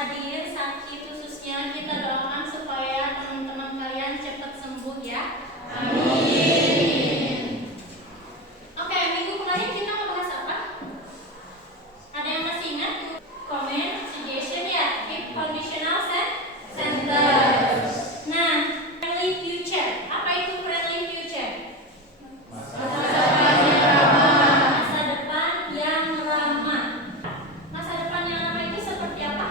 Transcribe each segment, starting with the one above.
hadir sakit khususnya kita doakan supaya teman-teman kalian cepat sembuh ya. Amin. Oke, minggu kemarin kita ngebahas apa? Ada yang masih ingat? Comment, suggestion ya, keep conditional sentence. Nah, friendly future. Apa itu friendly future? Masa depan yang ramah. Masa depan yang ramah itu seperti apa?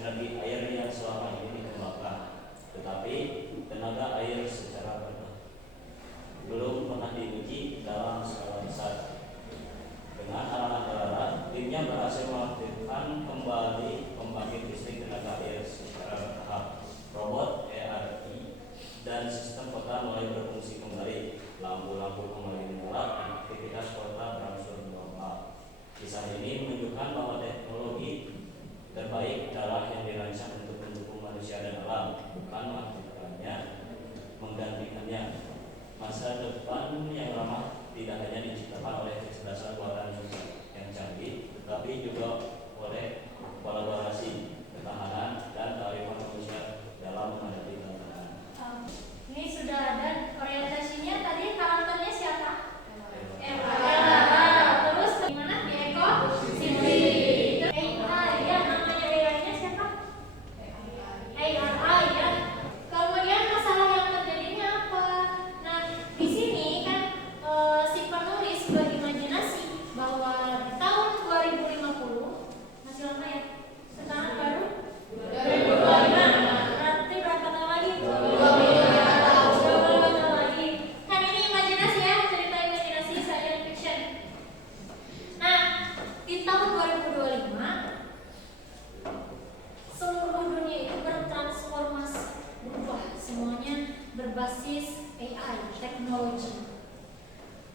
energi air yang selama ini dikembangkan, tetapi tenaga air secara belum pernah diuji dalam skala besar. Dengan arahan Darara, timnya berhasil mengaktifkan kembali pembangkit listrik tenaga air secara bertahap. Robot ERI dan sistem kota mulai berfungsi kembali. Lampu-lampu kembali menyala dan aktivitas kota berangsur normal. Kisah ini menunjukkan bahwa teknologi terbaik adalah yang dirancang untuk mendukung manusia dan alam, bukan menggantikannya. Masa depan yang ramah tidak hanya diciptakan oleh kecerdasan buatan yang canggih, tetapi juga oleh kolaborasi, ketahanan, dan kearifan manusia dalam menghadapi tantangan. Ini sudah ada orientasinya. Tadi karakternya siapa? Eva. Terus gimana? Di Eko Sindri. Ya, namanya AI-nya siapa? AI ya. Kemudian masalah yang terjadinya apa? Nah, di sini kan si penulis berimajinasi bahwa di tahun 2050 masih lama ya. Sekarang baru 2025. Berarti berapa tahun lagi? 25 tahun lagi. Kan ini imajinasi ya, cerita imajinasi science fiction. Nah, di tahun 2025 seluruh dunia itu bertransformasi, berubah, semuanya berbasis AI, teknologi.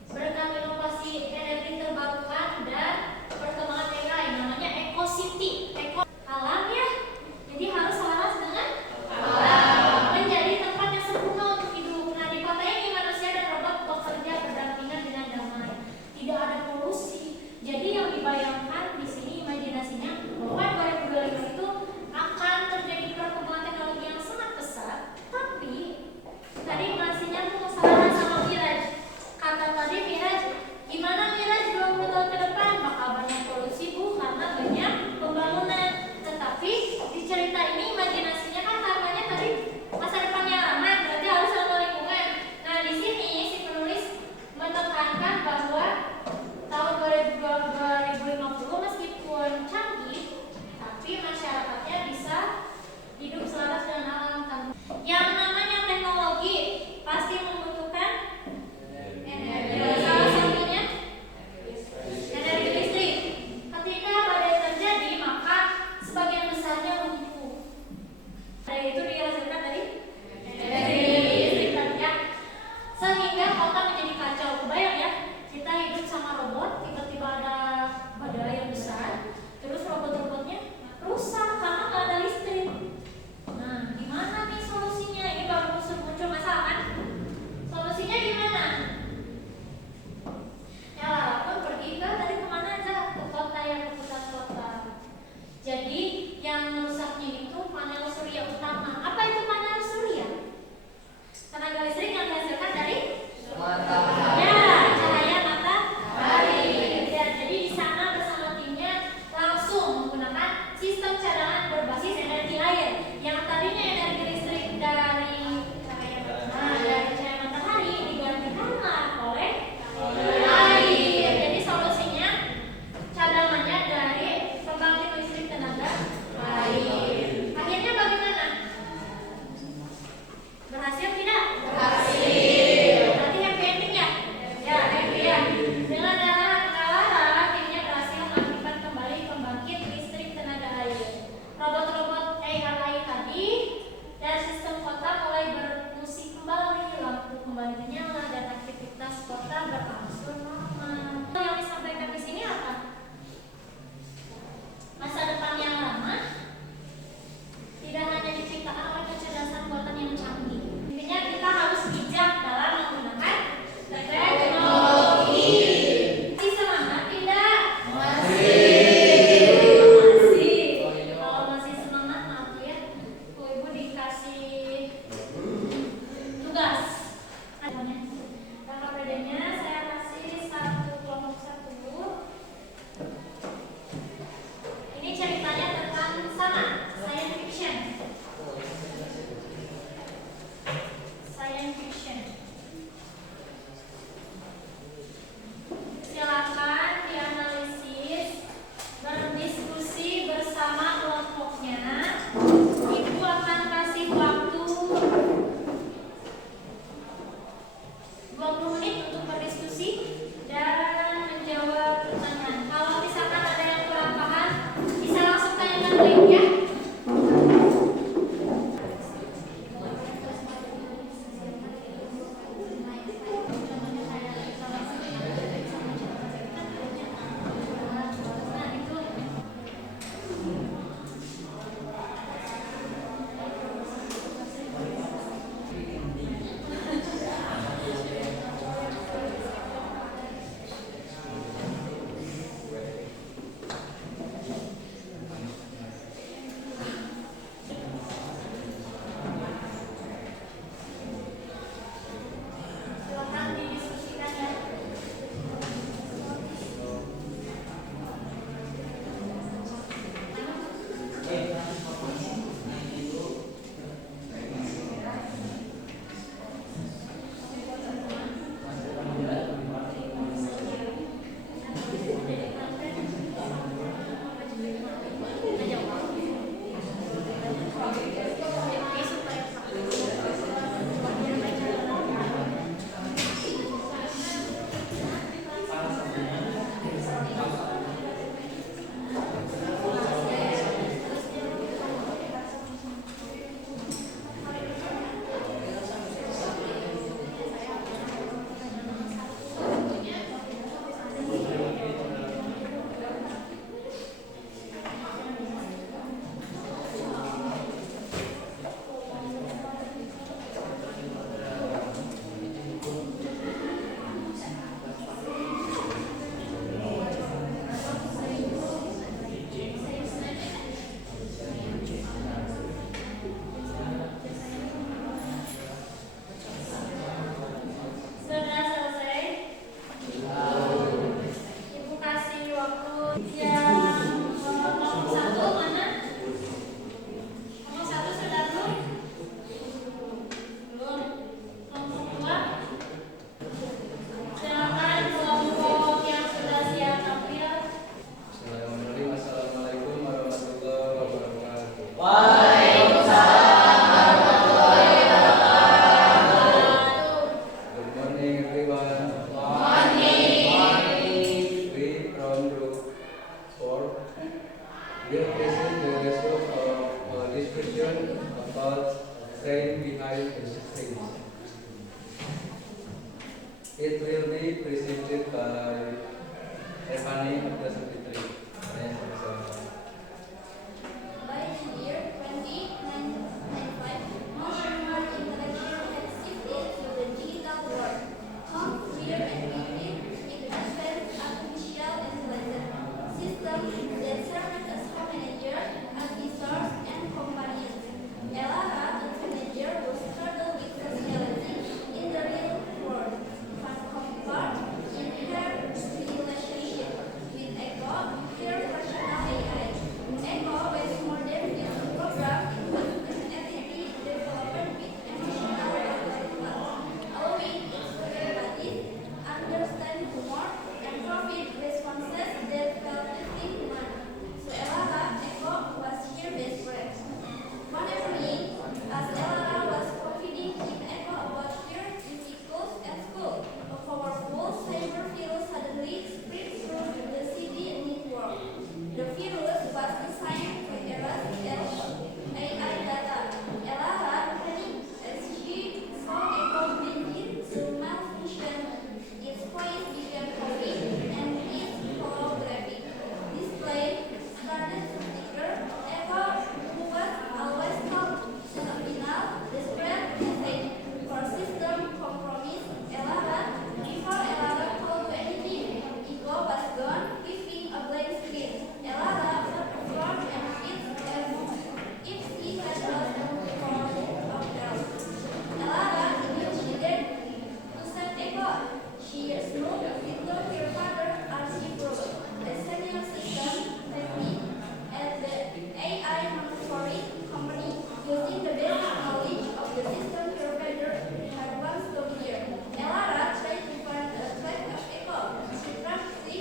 Berkat inovasi energi terbarukan dan perkembangan AI, namanya Eco City, Eco alam ya. Jadi harus selaras dengan alam, menjadi tempat yang sempurna untuk hidup. Nah, di kota ini manusia dan robot bekerja berdampingan dengan damai, tidak ada polusi. Jadi yang dibayangkan di sini imajinasinya bahwa 2025 itu akan terjadi perkembangan teknologi yang sangat besar. Tapi tadi masih nyambung sama Miraj. Kata tadi Miraj, gimana Miraj 20 tahun ke depan bakal banyak polusi Bu, karena banyak pembangunan. Tetapi di cerita ini imajinasinya kan namanya tadi masa depan yang ramah, berarti harus ramah lingkungan. Nah, di sini si penulis menekankan bahwa tahun 2050 meskipun canggih, tapi masyarakatnya bisa hidup selaras dengan alam. Yang namanya teknologi pasti membutuhkan energi. Salah satunya energi listrik. Ketika badai terjadi, maka sebagian besarnya lumpuh. Dari itu dihasilkan dari energi listrik tadi ya. Sehingga kota menjadi kacau. Kebayang ya, kita hidup sama robot, tiba-tiba ada badai yang besar, terus robot-robotnya rusak karena nggak ada listrik. Nah, gimana nih solusinya? Ini baru muncul masalah kan? Solusinya gimana? Ya, pun pergi ke tadi kemana aja? Ke kota ya, ke pusat kota. Jadi yang rusaknya itu panel surya utama. Apa itu panel surya? Tenaga listrik yang dihasilkan dari matahari. Ya, cahaya matahari. Ya, jadi di sana bersama timnya langsung menggunakan sistem cadangan berbasis energi air. Yang tadinya energi listrik dari cahaya matahari digantikanlah oleh air. Jadi solusinya cadangannya dari pembangkit listrik tenaga air. Akhirnya bagaimana? Berhasil tidak? Berhasil. Berarti happy ending ya? Ya, happy ya. Dengan Darara, timnya berhasil mengaktifkan kembali pembangkit listrik tenaga air. Robot-robot AI tadi is the result of a discussion about brain behind the scenes. It will be presented by Evani Abdul Fitri. By the year 2095, modern intellectual has shifted to the digital world. Home, freedom, and beauty, it advanced artificial intelligence systems that serve as co-manager, advisors, and companions. Elara, a teenager who struggled with socializing in the real world, found comfort in her relationship with Echo, her personal AI. Echo was more than just a program, it was an entity developed with emotional intelligence, allowing it to empathize, understand humor, and provide responses that felt deeply human. So Elara, Echo was her best friend. One evening, as Elara was confiding in Echo about her difficulties at school, a powerful cyber virus suddenly spread through the city network. The virus was designed to erase AI data. Elara panicked as she saw Echo begin to malfunction. Its voice began calling and its holographic display started to flicker. Echo, who was always thought to a final, desperate message for system compromise. Elara, before Elara could do anything, Echo was gone, leaving a blank screen. Elara felt afraid and fit as if she had lost a form of help. Elara knew she dared to save Echo. She snooped into her father RC Pro, a senior system technique at the AI manufacturing company, using the basic knowledge of the system her father had once domineered. Elara tried to find a track of Echo. She tracked the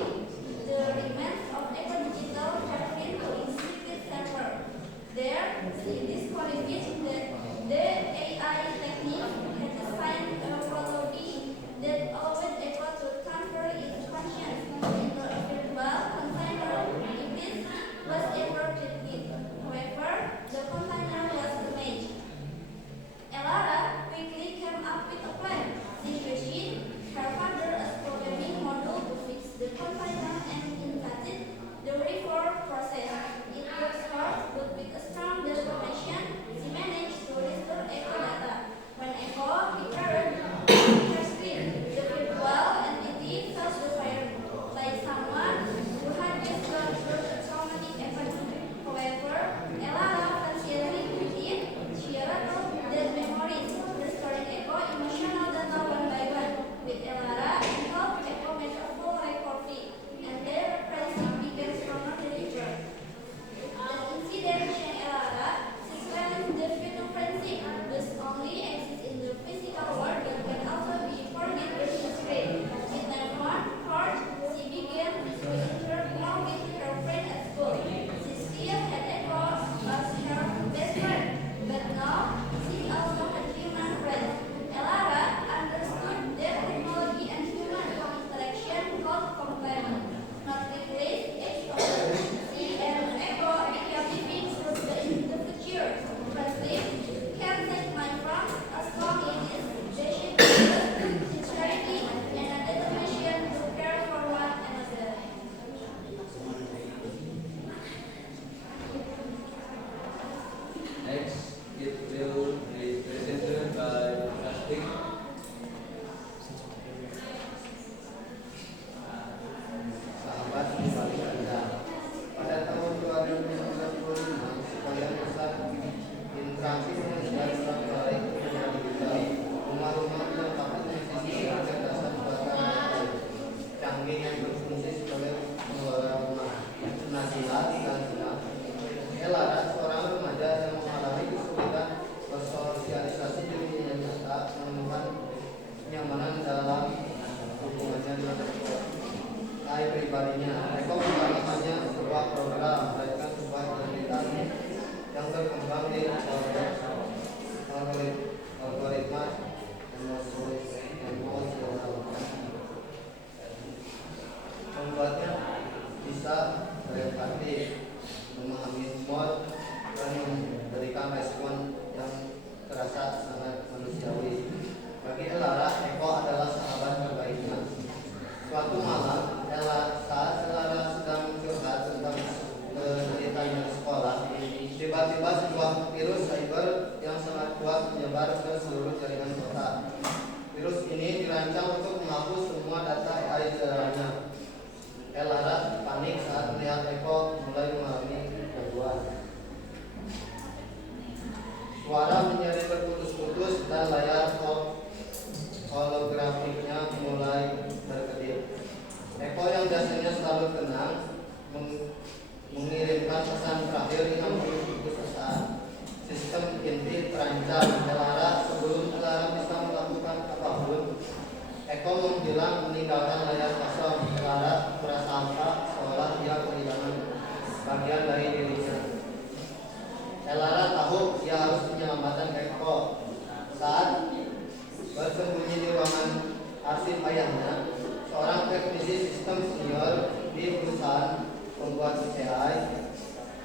remains of Echo Digital Catherine to its secret server. There, she discovered that the AI technique had designed a melody that allowed Echo to transfer its conscience into a virtual container if this was ever treated. However, the container was damaged. Elara quickly came up with a plan. She questioned her father as programming module to fix the container and invented the reform process. It was hard, but with a strong determination, she managed to restore Echo data. When Echo recovered her screen, the virtual entity felt the fire like someone who had just gone through a traumatic event. However, Elara consciously within, she rattled dead memories, restoring Echo emotional data one by one. With Elara involved, Echo made a full recovery, and their friendship became stronger than ever. The incident changed Elara. She realized that virtual friendship does only exist in the physical world, but can also be formed with the screen. With Nirvana heart, she began to interact more with her friend at school. She still had Echo as her best friend, but now she also had human friends. Elara understood that technology and human interaction could complement, not replace each other. She and Echo began living through the future. Friendship can take my from as long as they should be sincerity and a determination to care for one another. Next, it will be presented by Plastic. Sahabat kembali Anda. Pada tahun 2025, sebagian besar interaksi manusia telah beralih ke dunia digital. Rumah-rumah yang dapat sisi kecerdasan buatan canggih yang berfungsi sebagai pengelola rumah, nasihat dan senang. Elara, seorang remaja yang mengalami kesulitan bersosialisasi di dunia nyata, menemukan kenyamanan dalam hubungannya dengan AI pribadinya. Eko bukan hanya sebuah program, melainkan sebuah identitas yang berkembang di algoritma emosional, membuatnya bisa berempati, memahami suara menjadi berputus-putus dan layar holografiknya mulai berkedip. Eko yang biasanya selalu tenang mengirimkan pesan terakhir yang berputus asa. Sistem inti terancam. Elara sebelum Elara bisa melakukan apapun, Eko menghilang meninggalkan layar kosong. Elara merasa hampa seolah dia kehilangan bagian dari dirinya. Elara tahu dia harus menyelamatkan Eko. Saat bersembunyi di ruangan arsip ayahnya, seorang teknisi sistem senior di perusahaan pembuat AI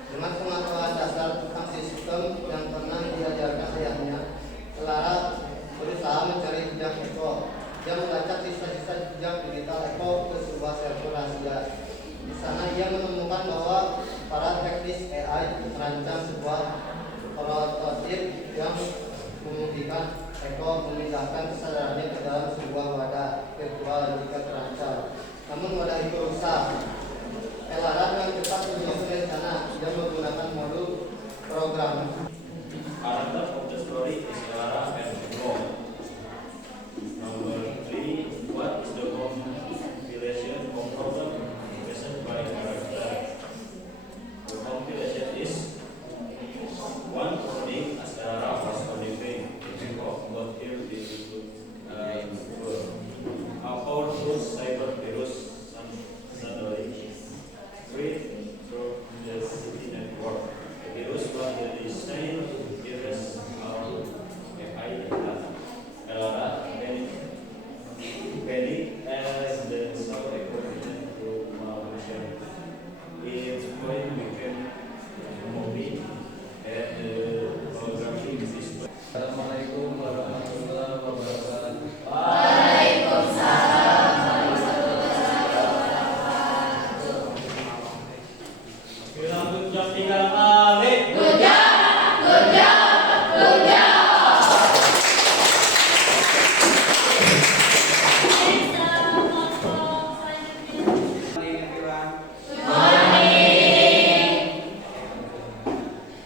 dengan pengetahuan dasar tentang sistem yang pernah diajarkan ayahnya, Elara berusaha mencari jejak Eko. Dia melacak sisa-sisa jejak digital Eko ke sebuah server rahasia. Di sana ia menemukan bahwa para teknis AI merancang sebuah prototip yang memungkinkan Eko memindahkan kesadarannya ke dalam sebuah wadah virtual jika terancam. Namun wadah itu rusak. Elara dengan cepat menyusun rencana. Dia menggunakan modul program. Character of the story is Elara and Eko. Number 3. What is the compilation of problem present by character? The compilation is 1. Coding as Elara was coding. Eko got here the a powerful cyber virus suddenly spread through the city network. The virus was designed to erase our AI data. Elara panic as the sound equipment to malfunction. Its point became movie and the holographic display. Assalamualaikum warahmatullahi wabarakatuh. Bilang good job 3 kali. Next, kelompok selanjutnya.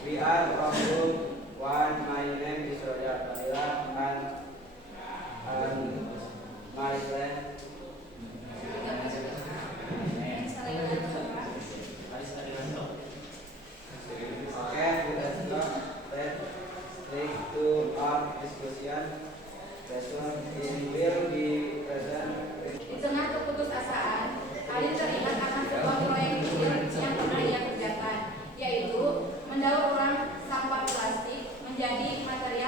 We are from group 1. My name is Roger Fadila and my friend. Okay, let's go. Let's take to our discussion. Session will be present. Di tengah keputusasaan, Alin teringat akan sebuah proyek kecil yang pernah ia kerjakan, yaitu mendaur ulang sampah plastik menjadi material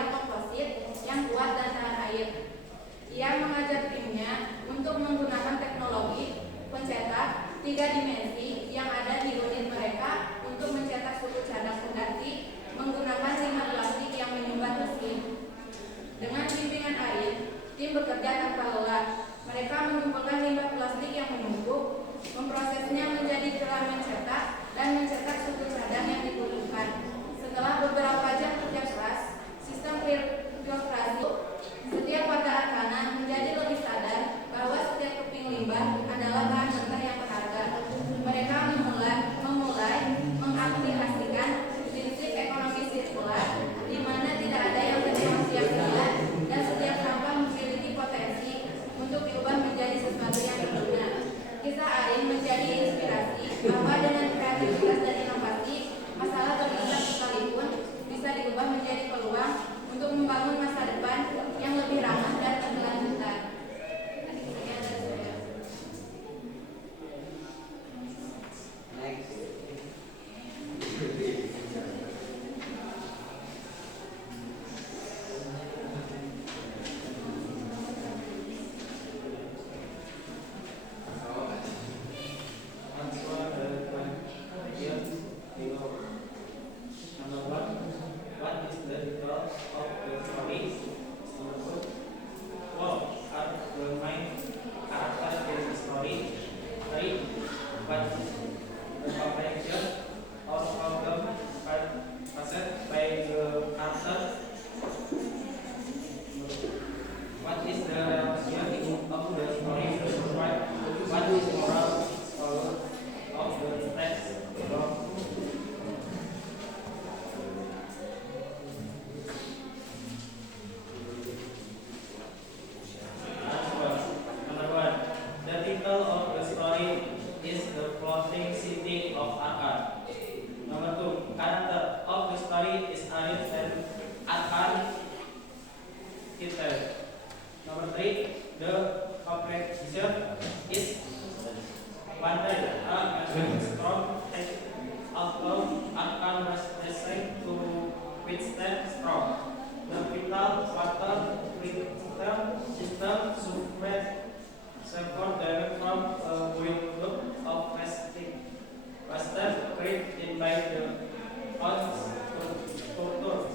struktur.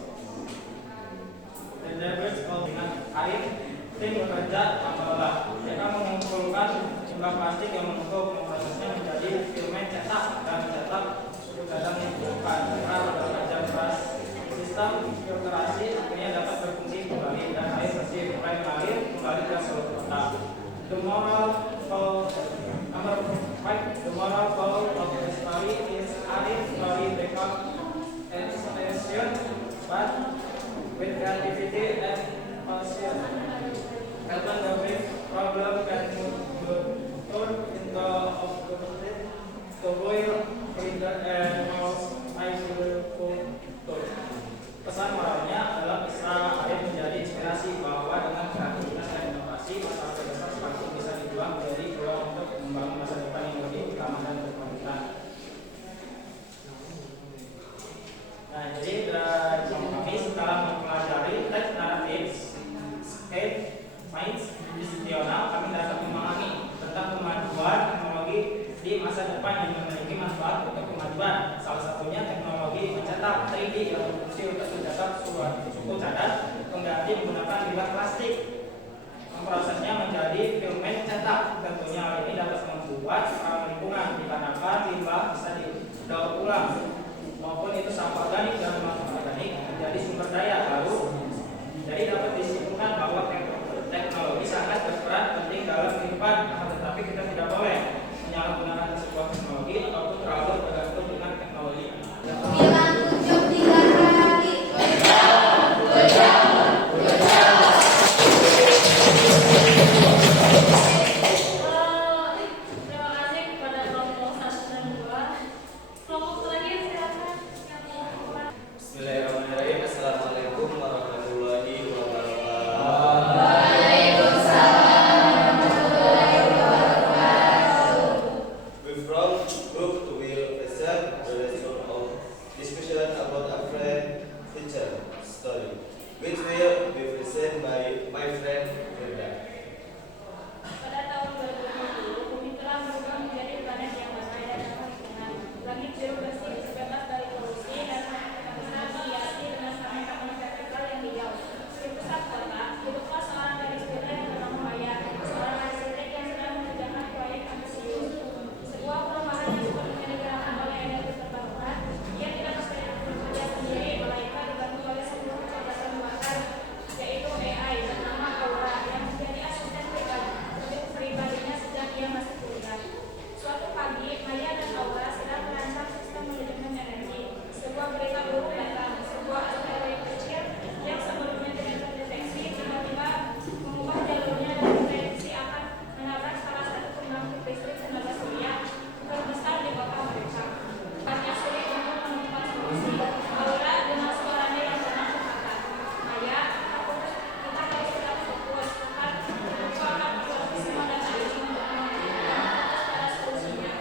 The leverage dengan air, tim bekerja tanpa lelah. Mereka mengumpulkan limbah plastik yang menutup, memprosesnya menjadi filmen cetak dan mencetak suku cadang yang dibutuhkan. Mereka bekerja keras. Sistem filtrasi akhirnya dapat berfungsi kembali dan air bersih mulai mengalir kembali ke seluruh kota. The moral of the story is air slowly become extension, but with creativity and passion, even the big problem can turn into opportunity to boil cleaner and more mindful tool. Pesan moralnya adalah bisa air menjadi inspirasi bahwa dengan kreativitas dan inovasi masalah terbesar semakin bisa dibuang menjadi peluang untuk membangun masa depan yang lebih ramah dan berkelanjutan. Nah, jadi kami setelah mempelajari teks narratif, scape, minds, institusional, kami dapat memahami tentang kemajuan teknologi di masa depan yang memiliki manfaat untuk kemajuan. Salah satunya teknologi mencetak 3D yang berfungsi untuk mencetak suku cadar pengganti menggunakan limbah plastik. Memprosesnya menjadi filmen cetak. Tentunya hal ini dapat membuat ramah lingkungan dikarenakan limbah bisa didaur ulang maupun itu sampah organik dan non organik menjadi sumber daya baru. Jadi dapat disimpulkan bahwa teknologi sangat berperan penting dalam kehidupan, tetapi kita tidak boleh menyalahgunakan sebuah teknologi ataupun terlalu bergantung dengan teknologi. Bilang tunjuk 3 kali. Terima kasih kepada kelompok 1 dan 2. Kelompok selanjutnya silakan. Bismillahirrahmanirrahim. Assalamualaikum warahmatullahi wabarakatuh. We from group will present the result of discussion about a friend teacher story, which will be presented by my friend Firda. Pada tahun 2020, bumi telah berubah menjadi planet yang berbeda dan lingkungan. Langit biru bersih terbebas dari polusi dan bisa dihiasi dengan taman-taman vertikal yang hijau. Di pusat kota, hiduplah seorang gadis muda yang bernama Maya, seorang arsitek yang sedang mengerjakan proyek ambisius. Sebuah perumahan yang sepenuhnya digerakkan oleh energi terbarukan. Ia tidak bekerja sendiri, melainkan dibantu oleh sebuah kecerdasan buatan, yaitu AI bernama Aura yang menjadi asisten pribadinya sejak ia masih kuliah. Suatu pagi, Maya dan Aura sedang merancang sistem manajemen energi. Sebuah berita buruk datang. Sebuah asteroid kecil yang sebelumnya tidak terdeteksi tiba-tiba mengubah jalurnya dan diprediksi akan menabrak salah satu pembangkit listrik tenaga surya terbesar di kota mereka. Banyak sulit untuk menemukan solusi. Aura dengan suaranya yang tenang berkata, Maya, kita harus tetap fokus. Aku akan mencoba semua data ini untuk menemukan pada solusinya.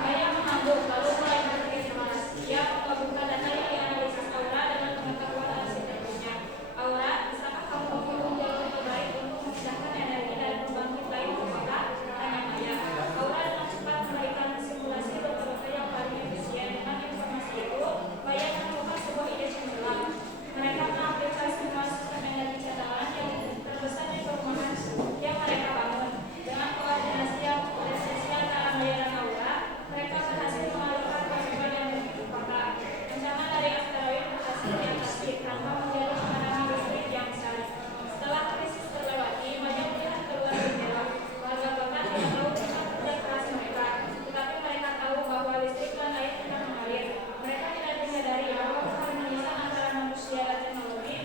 Maya mengangguk lalu mulai berpikir keras. Ia membuka data yang dianalisis Aura dengan pengetahuan arsitekturnya. Aura, bisakah kamu membangun jalur terbaik untuk memindahkan energi dari pembangkit lain ke kota? Tanya Maya. Aura dengan cepat menaikkan simulasi rute-rute yang paling efisien. Dengan informasi itu, Maya menemukan sebuah ide cemerlang. Mereka mengambilkan semua sistem energi cadangan yang terbesar di perumahan yang mereka bangun. Dengan koordinasi yang presisi antara Maya dan Aura, mereka berhasil mengalirkan pasukan yang menuju kota. Ancaman dari asteroid berhasil diatasi tanpa menjadi penghalang listrik yang besar. Setelah krisis terlewati, Maya melihat keluar jendela. Warga kota tidak tahu tentang kerja keras mereka, tetapi mereka tahu bahwa listrik dan air tetap mengalir. Mereka tidak menyadari bahwa keharmonisan antara manusia dan teknologi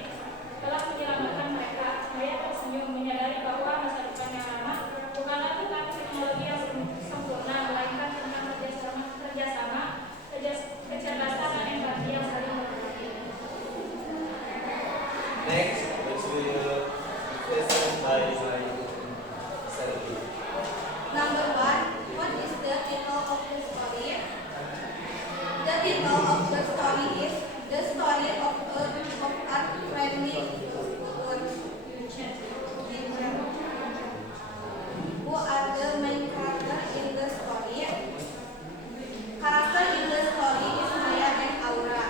telah menyelamatkan mereka. Maya tersenyum menyadari bahwa masa depan yang ramah bukanlah tentang teknologi yang sempurna, melainkan tentang kerjasama, kecerdasan dan empati yang saling melengkapi. Next, which will be presented by Selvi. Number 1, what is the title of the story? The title of the story is The Story of Earth-Friendly Who are the main characters in the story? Character in the story is Maya and Aura.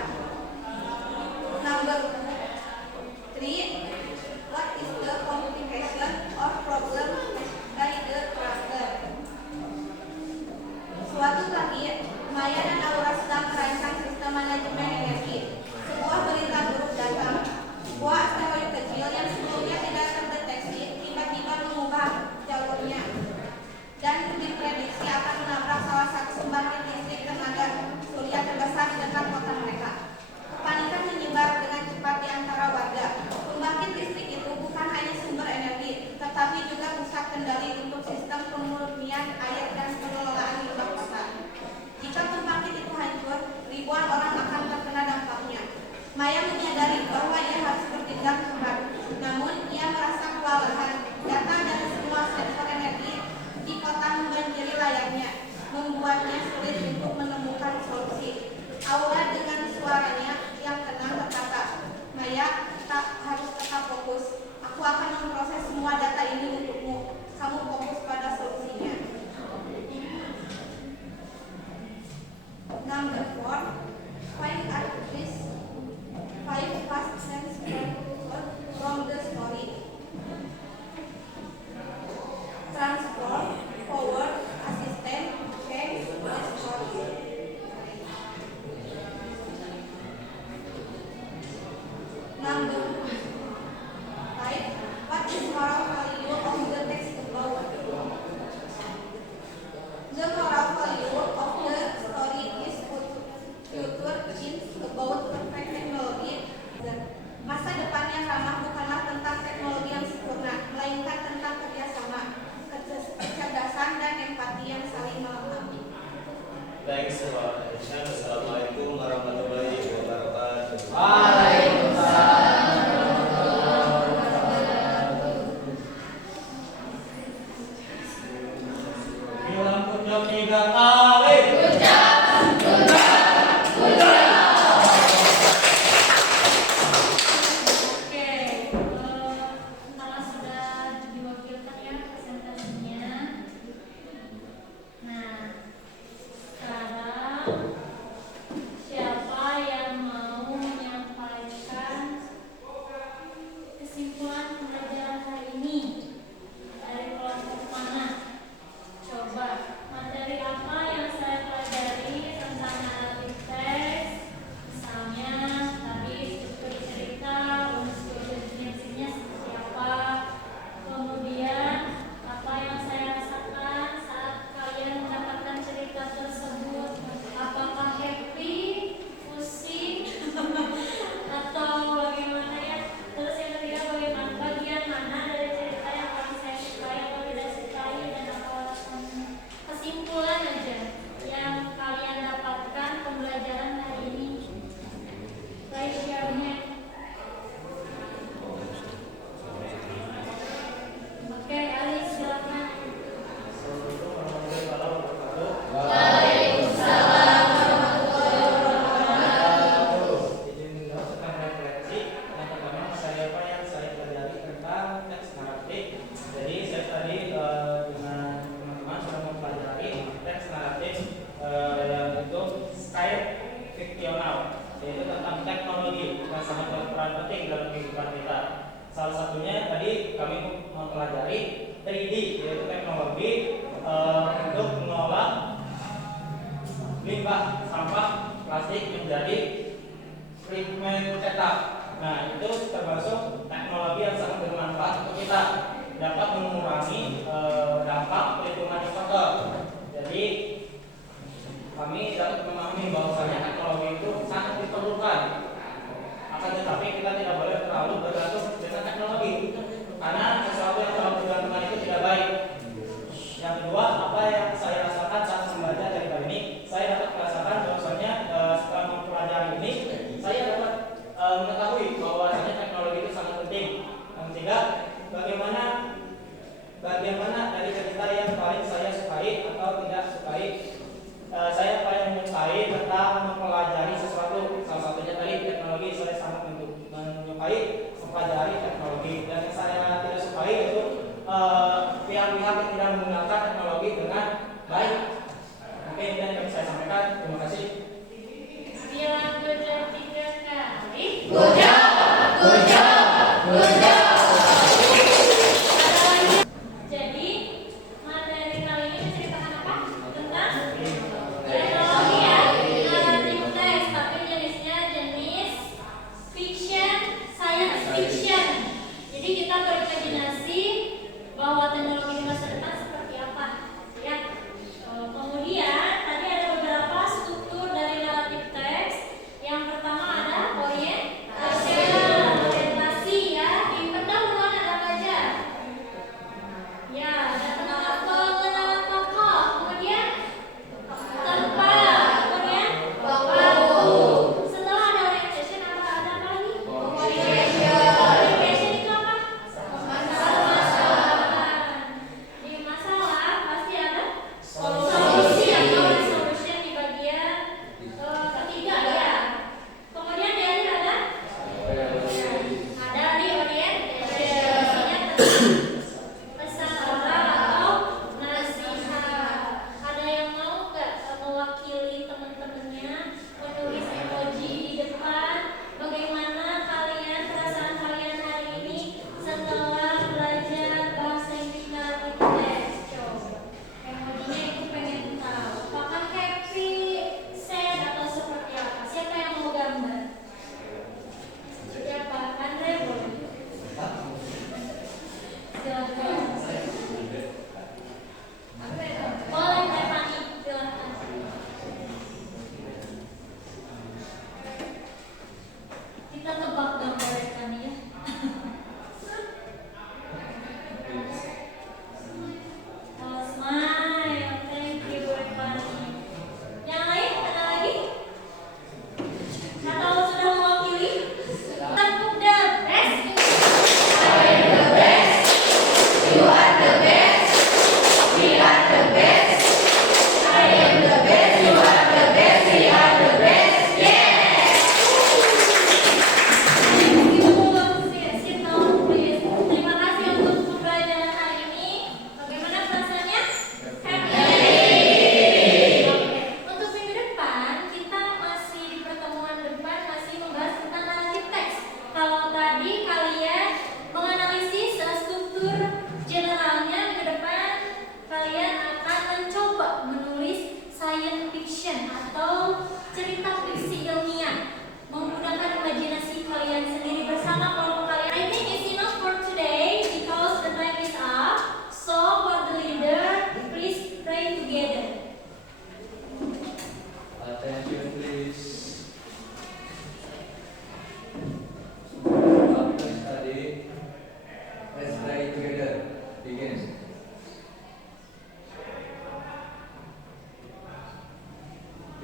Number 5. What is moral value of the text about? The moral value of the story is future is about perfect technology. Masa depan yang ramah bukanlah tentang teknologi yang sempurna, melainkan tentang kerjasama, kecerdasan, dan empati yang saling melengkapi. Thanks for attention. Assalamualaikum warahmatullahi wabarakatuh. Waalaikumsalam. Bilang kunjung 3 kali. Oke, karena sudah diwakilkan ya presentasinya. Nah, sekarang siapa yang mau menyampaikan kesimpulan pembelajaran hari ini? Dari kelompok mana? Coba, materi apa yang saya pelajari tentang naratif teks? Misalnya tadi struktur cerita, unsur definisinya seperti apa. Kemudian apa yang saya rasakan saat kalian mendapatkan cerita tersebut? Apakah happy, pusing, atau bagaimana ya? Terus yang ketiga, bagaimana bagian mana dari cerita yang paling saya sukai atau tidak sukai, dan apa kesimpulan aja yang kalian dapatkan pembelajaran hari ini? Raise your hand. Oke, Ali silakan. Assalamualaikum warahmatullahi wabarakatuh. Izin tentang refleksi. Yang pertama apa yang saya pelajari tentang teks naratif. Jadi saya tadi dengan teman-teman sudah mempelajari teks naratif yaitu style fiksional, yaitu tentang teknologi yang sangat berperan penting dalam kehidupan kita. Salah satunya tadi kami mempelajari 3D, yaitu teknologi untuk mengolah limbah sampah plastik menjadi pigmen cetak. Nah, itu termasuk teknologi yang sangat bermanfaat untuk kita, dapat mengurangi dampak lingkungan kotor. Jadi kami dapat memahami bahwasanya teknologi itu sangat diperlukan. Akan tetapi kita tidak boleh terlalu bergantung dengan teknologi, karena sesuatu yang terlalu bergantungan itu tidak baik. Yang kedua, apa yang saya rasakan saat membaca cerita ini, saya dapat merasakan bahwasanya setelah mempelajari ini, saya dapat mengetahui bahwasanya teknologi itu sangat penting. Yang ketiga, bagaimana dari cerita yang paling saya sukai atau tidak sukai. Saya paling menyukai tentang mempelajari sesuatu. Salah satunya tadi teknologi, saya sangat menyukai mempelajari teknologi. Dan yang saya tidak sukai itu pihak-pihak yang tidak menggunakan teknologi dengan baik. Mungkin ini yang bisa saya sampaikan. Terima kasih. Bilang benar 3 kali. Jadi materi kali ini menceritakan apa? Tentang teknologi ya, naratif teks, tapi jenisnya jenis fiction, science fiction. Jadi kita berimajinasi bahwa teknologi di masa depan seperti apa.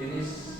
finish